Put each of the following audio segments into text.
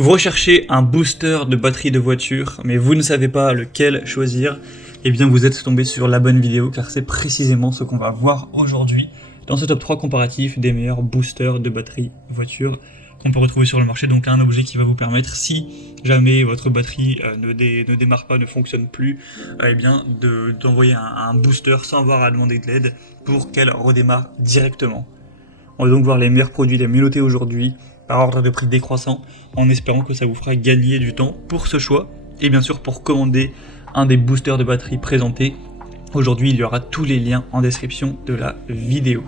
Vous recherchez un booster de batterie de voiture, mais vous ne savez pas lequel choisir, eh bien vous êtes tombé sur la bonne vidéo, car c'est précisément ce qu'on va voir aujourd'hui dans ce top 3 comparatif des meilleurs boosters de batterie voiture qu'on peut retrouver sur le marché. Donc un objet qui va vous permettre, si jamais votre batterie ne démarre pas, ne fonctionne plus, eh bien d'envoyer un booster sans avoir à demander de l'aide pour qu'elle redémarre directement. On va donc voir les meilleurs produits, les mieux notés aujourd'hui, par ordre de prix décroissant, en espérant que ça vous fera gagner du temps pour ce choix, et bien sûr pour commander un des boosters de batterie présentés. Aujourd'hui, il y aura tous les liens en description de la vidéo.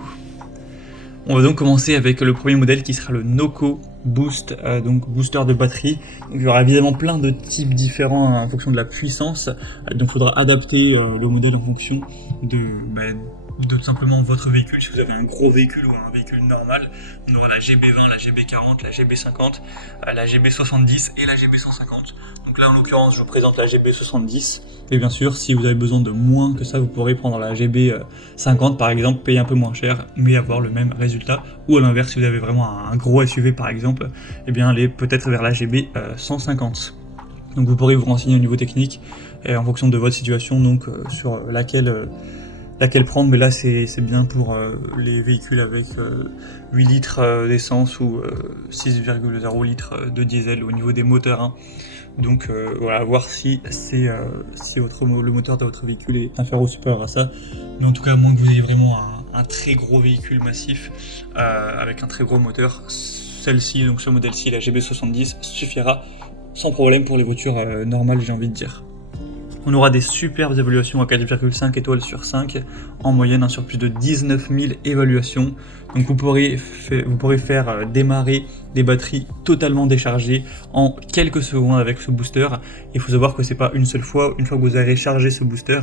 On va donc commencer avec le premier modèle qui sera le Noco Boost, donc booster de batterie. Donc, il y aura évidemment plein de types différents en fonction de la puissance, donc il faudra adapter le modèle en fonction de tout simplement votre véhicule. Si vous avez un gros véhicule ou un véhicule normal, on aura la GB20, la GB40, la GB50, la GB70 et la GB150. Donc là en l'occurrence je vous présente la GB70, et bien sûr si vous avez besoin de moins que ça, vous pourrez prendre la GB50 par exemple, payer un peu moins cher mais avoir le même résultat, ou à l'inverse si vous avez vraiment un gros SUV par exemple, et bien aller peut-être vers la GB150. Donc vous pourrez vous renseigner au niveau technique et en fonction de votre situation, donc sur laquelle prendre, mais là c'est bien pour les véhicules avec 8 litres d'essence ou 6,0 litres de diesel au niveau des moteurs, hein. Donc voilà, voir si le moteur de votre véhicule est inférieur ou supérieur à ça, mais en tout cas à moins que vous ayez vraiment un très gros véhicule massif avec un très gros moteur, celle-ci, donc ce modèle-ci, la GB70, suffira sans problème pour les voitures normales, j'ai envie de dire. On aura des superbes évaluations à 4,5 étoiles sur 5, en moyenne sur plus de 19 000 évaluations. Donc vous pourrez faire démarrer des batteries totalement déchargées en quelques secondes avec ce booster. Il faut savoir que c'est pas une seule fois, une fois que vous avez chargé ce booster,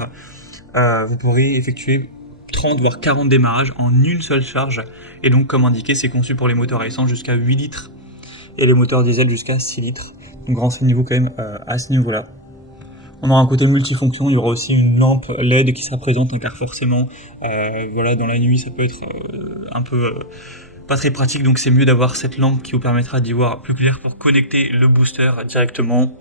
vous pourrez effectuer 30 voire 40 démarrages en une seule charge. Et donc comme indiqué, c'est conçu pour les moteurs à essence jusqu'à 8 litres et les moteurs diesel jusqu'à 6 litres. Donc renseignez-vous quand même à ce niveau-là. On aura un côté multifonction, il y aura aussi une lampe LED qui sera présente, car forcément, voilà, dans la nuit ça peut être un peu pas très pratique, donc c'est mieux d'avoir cette lampe qui vous permettra d'y voir plus clair pour connecter le booster directement.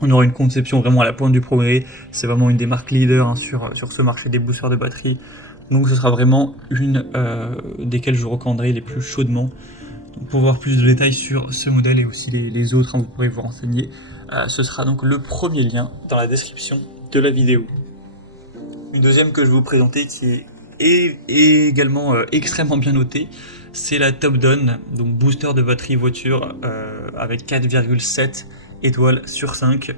On aura une conception vraiment à la pointe du progrès, c'est vraiment une des marques leaders sur ce marché des boosters de batterie, donc ce sera vraiment une desquelles je vous recommanderai les plus chaudement. Donc, pour voir plus de détails sur ce modèle et aussi les autres, hein, vous pourrez vous renseigner. Ce sera donc le premier lien dans la description de la vidéo. Une deuxième que je vais vous présenter qui est également extrêmement bien notée, c'est la Top Down, donc booster de batterie voiture avec 4,7 étoiles sur 5.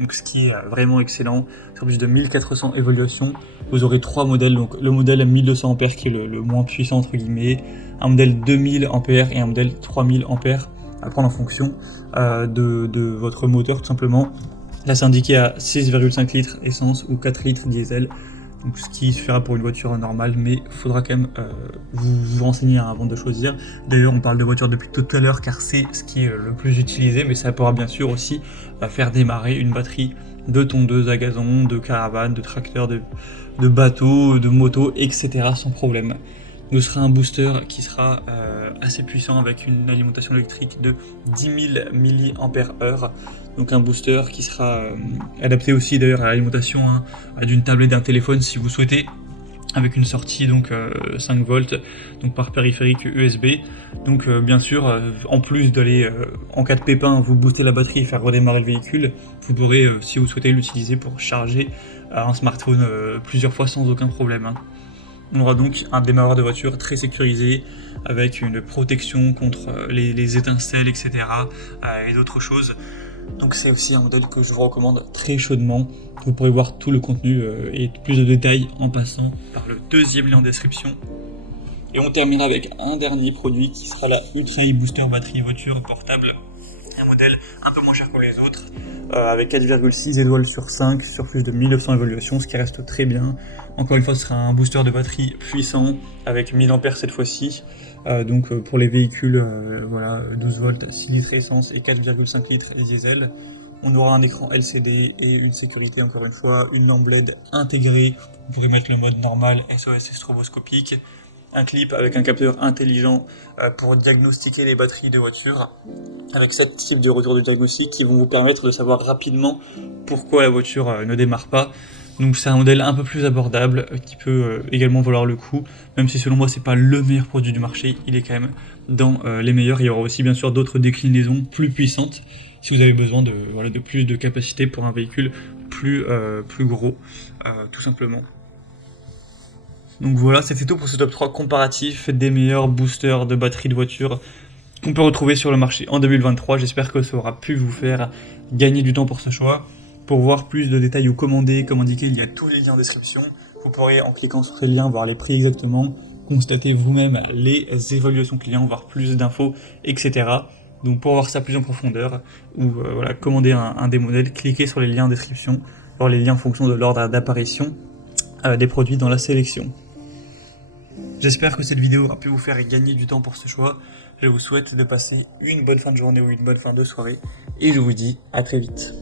Donc ce qui est vraiment excellent, sur plus de 1400 évaluations. Vous aurez trois modèles, donc le modèle 1200 A qui est le moins puissant entre guillemets, un modèle 2000 A et un modèle 3000 A, à prendre en fonction de votre moteur tout simplement. Là c'est indiqué à 6,5 litres essence ou 4 litres diesel, donc ce qui suffira pour une voiture normale, mais il faudra quand même vous renseigner avant de choisir. D'ailleurs on parle de voiture depuis tout à l'heure car c'est ce qui est le plus utilisé, mais ça pourra bien sûr aussi faire démarrer une batterie de tondeuse à gazon, de caravane, de tracteur, de bateau, de moto, etc. sans problème. Ce sera un booster qui sera assez puissant avec une alimentation électrique de 10 000 mAh. Donc un booster qui sera adapté aussi d'ailleurs à l'alimentation d'une tablette, d'un téléphone si vous souhaitez, avec une sortie donc 5 volts, donc par périphérique USB. Donc bien sûr, en plus d'aller en cas de pépin vous booster la batterie et faire redémarrer le véhicule, vous pourrez si vous souhaitez l'utiliser pour charger un smartphone plusieurs fois sans aucun problème, hein. On aura donc un démarreur de voiture très sécurisé avec une protection contre les étincelles, etc. Et d'autres choses. Donc c'est aussi un modèle que je vous recommande très chaudement. Vous pourrez voir tout le contenu et plus de détails en passant par le deuxième lien en description. Et on terminera avec un dernier produit qui sera la Ultra E-Booster batterie voiture portable. Un modèle un peu moins cher que les autres, avec 4,6 étoiles sur 5 sur plus de 1900 évaluations, ce qui reste très bien. Encore une fois, ce sera un booster de batterie puissant avec 1000 A cette fois-ci. Donc pour les véhicules, voilà, 12 volts à 6 litres essence et 4,5 litres diesel. On aura un écran LCD et une sécurité, encore une fois, une lampe LED intégrée. Vous pourrez mettre le mode normal, SOS et stroboscopique. un clip avec un capteur intelligent pour diagnostiquer les batteries de voiture, avec 7 types de retours de diagnostic qui vont vous permettre de savoir rapidement pourquoi la voiture ne démarre pas. Donc c'est un modèle un peu plus abordable qui peut également valoir le coup, même si selon moi c'est pas le meilleur produit du marché, il est quand même dans les meilleurs. Il y aura aussi bien sûr d'autres déclinaisons plus puissantes si vous avez besoin de plus de capacité pour un véhicule plus gros, tout simplement. Donc voilà, c'était tout pour ce top 3 comparatif des meilleurs boosters de batterie de voiture qu'on peut retrouver sur le marché en 2023. J'espère que ça aura pu vous faire gagner du temps pour ce choix. Pour voir plus de détails ou commander, comme indiqué, il y a tous les liens en description. Vous pourrez, en cliquant sur ces liens, voir les prix exactement, constater vous-même les évaluations clients, voir plus d'infos, etc. Donc pour voir ça plus en profondeur, ou commander un des modèles, cliquez sur les liens en description, voir les liens en fonction de l'ordre d'apparition des produits dans la sélection. J'espère que cette vidéo aura pu vous faire gagner du temps pour ce choix. Je vous souhaite de passer une bonne fin de journée ou une bonne fin de soirée, et je vous dis à très vite.